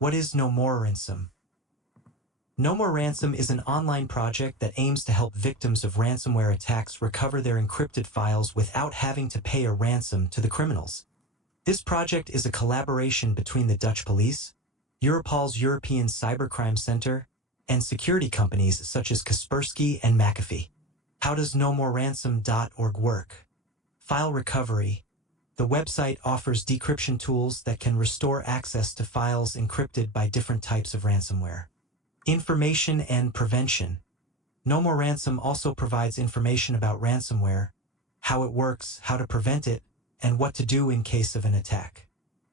What is No More Ransom? No More Ransom is an online project that aims to help victims of ransomware attacks recover their encrypted files without having to pay a ransom to the criminals. This project is a collaboration between the Dutch police, Europol's European Cybercrime Center, and security companies such as Kaspersky and McAfee. How does nomoreransom.org work? File recovery. The website offers decryption tools that can restore access to files encrypted by different types of ransomware. Information and prevention. No More Ransom also provides information about ransomware, how it works, how to prevent it, and what to do in case of an attack.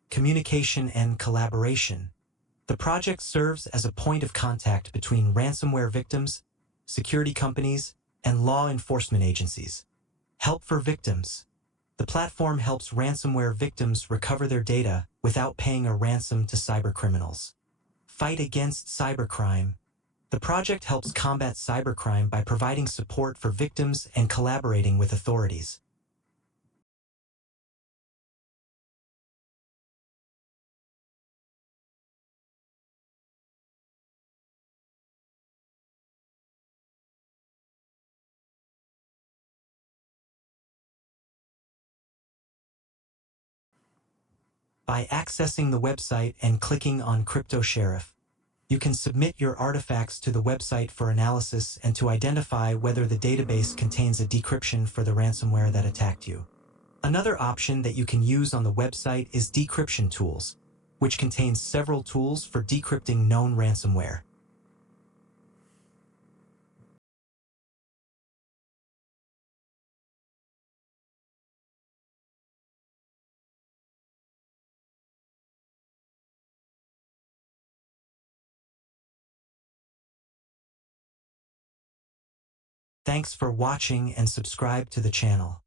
Communication and collaboration. The project serves as a point of contact between ransomware victims, security companies, and law enforcement agencies. Help for victims. The platform helps ransomware victims recover their data without paying a ransom to cybercriminals. Fight against cybercrime. The project helps combat cybercrime by providing support for victims and collaborating with authorities. By accessing the website and clicking on Crypto Sheriff, you can submit your artifacts to the website for analysis and to identify whether the database contains a decryption for the ransomware that attacked you. Another option that you can use on the website is Decryption Tools, which contains several tools for decrypting known ransomware. Thanks for watching and subscribe to the channel.